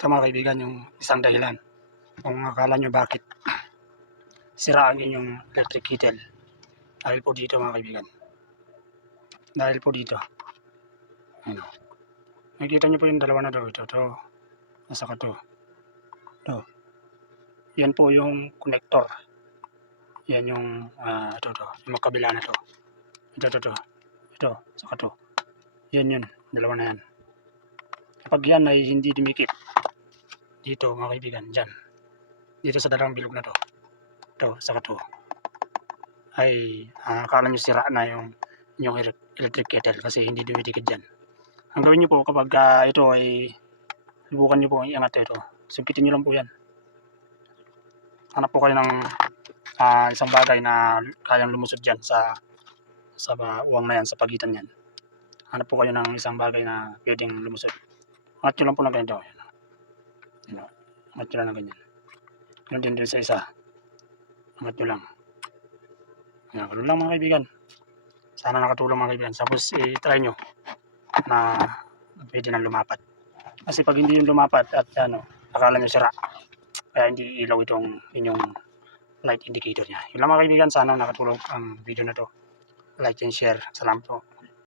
Ito mga kaibigan yung isang dahilan kung akala nyo bakit sira ang inyong electric kettle. Dahil po dito mga kaibigan. Dahil po dito. Ano. Nakikita nyo po yung dalawa na ito. Ito. Nasaka ito. Ito. Yan po yung connector. Yan yung ito. Yung magkabila na ito. Ito. Saka ito. Yan yun. Dalawa na yan. Kapag yan ay hindi dumikit. Dito mga kaibigan. Dyan. Dito sa dalawang bilog na ito. Ito. Saka ito. Ay akala nyo sira na yung electric kettle kasi hindi dumidikit dyan. Ang gawin nyo po kapag ito ay subukan nyo po iangat ito. Sumpitin nyo lang po yan. Hanap po kayo ng isang bagay na kayang lumusod dyan sa uwang na yan, sa pagitan yan. Hanap po kayo ng isang bagay na pwedeng lumusod. Angat nyo lang po ng ganito. Angat nyo lang ng ganyan. Ganun din sa isa. Angat nyo lang. Ganun lang mga kaibigan. Sana nakatulong mga kaibigan. Tapos i-try nyo na pwede nang lumapat. Kasi pag hindi yung lumapat at akala nyo sira, kaya hindi ilaw itong inyong light indicator niya. Yun lang mga kaibigan. Sana nakatulong ang video na to. Like and share. Salamat po.